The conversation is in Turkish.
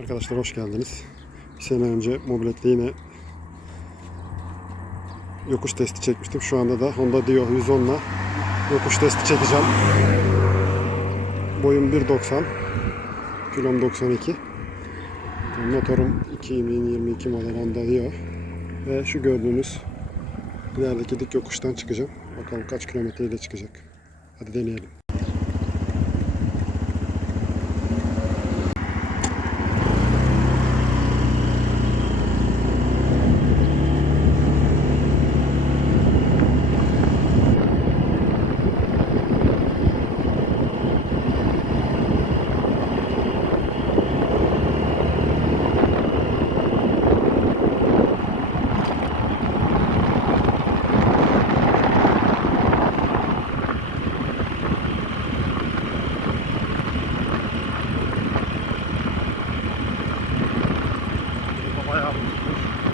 Arkadaşlar hoş geldiniz. Bir sene önce mobilette yine yokuş testi çekmiştim. Şu anda da Honda Dio 110'la yokuş testi çekeceğim. Boyum 1.90. Kilom 92. Motorum 2022 model Honda Dio. Ve şu gördüğünüz ilerideki dik yokuştan çıkacağım. Bakalım kaç kilometreyle çıkacak. Hadi deneyelim. bayağı ucuzmuş.